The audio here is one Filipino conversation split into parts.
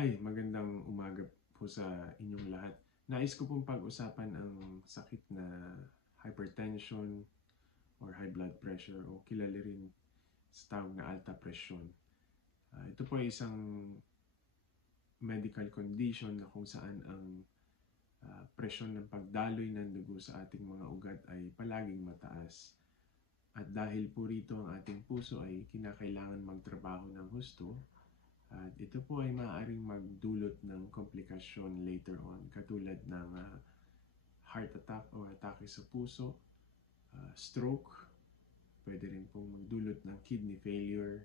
Hi, magandang umaga po sa inyong lahat. Nais ko pong pag-usapan ang sakit na hypertension or high blood pressure o kilala rin sa tawag na alta presyon. Ito po ay isang medical condition na kung saan ang presyon ng pagdaloy ng dugo sa ating mga ugat ay palaging mataas. At dahil po rito ang ating puso ay kinakailangan magtrabaho ng husto, at ito po ay maaaring magdulot ng komplikasyon later on katulad ng heart attack o atake sa puso, stroke, pwede rin pong magdulot ng kidney failure,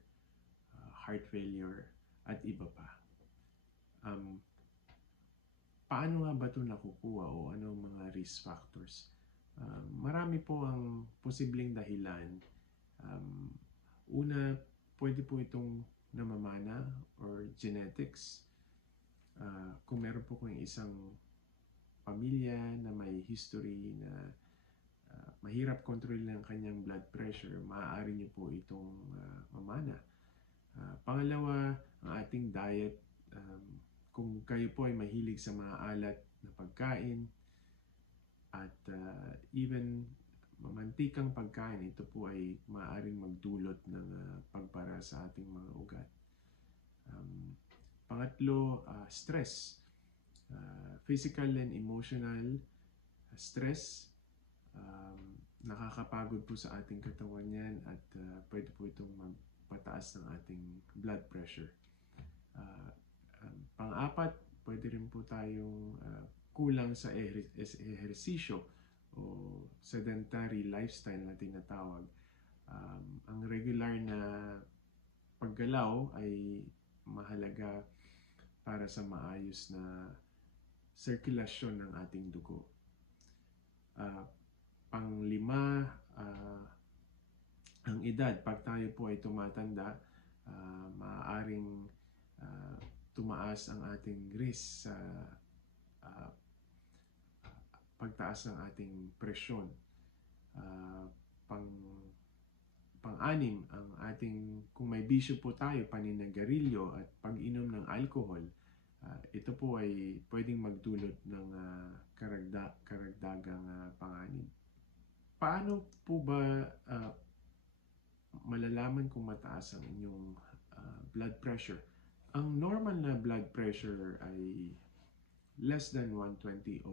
heart failure, at iba pa. Paano nga ba ito nakukuha o ano ang mga risk factors? Marami po ang posibleng dahilan. Una, pwede po itong namamana or genetics. Kung meron po kayong isang pamilya na may history na mahirap kontrolin ang kanyang blood pressure, maaari niyo po itong mamana. Pangalawa, ang ating diet. Kung kayo po ay mahilig sa mga alat na pagkain at even mamantikang pagkain, ito po ay maaaring magdulot ng pagbara sa ating mga ugat. Pangatlo, stress. Physical and emotional stress. Nakakapagod po sa ating katawan yan at pwede po itong magpataas ng ating blood pressure. Pang-apat, pwede rin po tayong kulang sa ehersisyo o sedentary lifestyle na tinatawag. Ang regular na paggalaw ay mahalaga para sa maayos na sirkulasyon ng ating dugo. Pang-lima, ang edad. Pag tayo po ay tumatanda, maaaring tumaas ang ating risk sa pagtaas ng ating presyon. Pang-anim, ang ating, kung may bisyo po tayo, paninigarilyo at pag-inom ng alcohol, ito po ay pwedeng magdulot ng karagdagang panganib. Paano po ba malalaman kung mataas ang inyong blood pressure? Ang normal na blood pressure ay less than 120/80.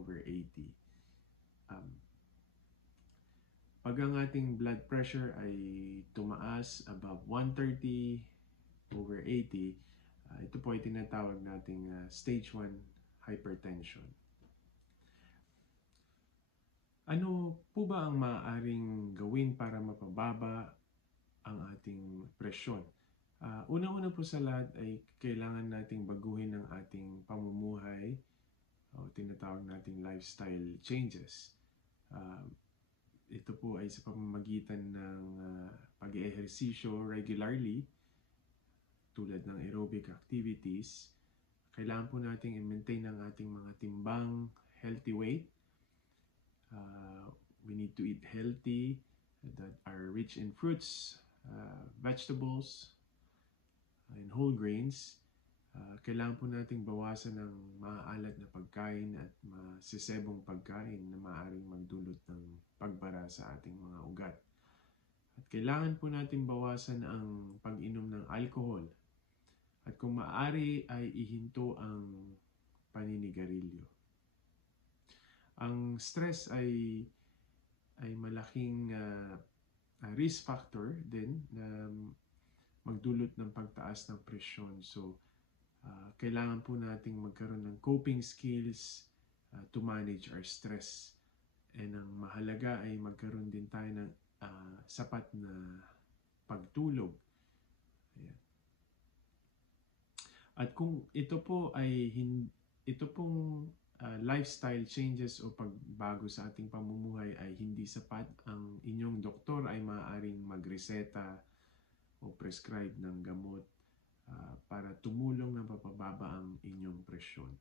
Pag ang ating blood pressure ay tumaas above 130/80, ito po ay tinatawag nating stage 1 hypertension. Ano po ba ang maaaring gawin para mapababa ang ating presyon? Una-una po sa lahat ay kailangan nating baguhin ang ating pamumuhay o tinatawag nating lifestyle changes. Ito po ay sa pamamagitan ng pag-eehersisyo regularly tulad ng aerobic activities. Kailangan po nating i-maintain ang ating mga timbang, healthy weight. We need to eat healthy that are rich in fruits, vegetables, and whole grains. Kailangan po nating bawasan ng maaalat na pagkain at masisebong pagkain na maaaring magdulot ng pagbara sa ating mga ugat. At kailangan po nating bawasan ang pag-inom ng alcohol. At kung maaari ay ihinto ang paninigarilyo. Ang stress ay malaking risk factor din na magdulot ng pagtaas ng presyon. So, kailangan po nating magkaroon ng coping skills to manage our stress. And ang mahalaga ay magkaroon din tayo ng sapat na pagtulog. Ayan. At kung ito po ay lifestyle changes o pagbago sa ating pamumuhay ay hindi sapat, ang inyong doktor ay maaaring magreseta o prescribe ng gamot para tumulong na mapababa ang inyong presyon.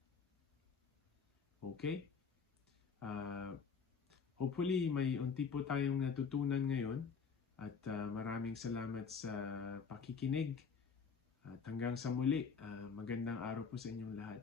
Okay? Hopefully, may unti po tayong natutunan ngayon at maraming salamat sa pakikinig. At hanggang sa muli, magandang araw po sa inyong lahat.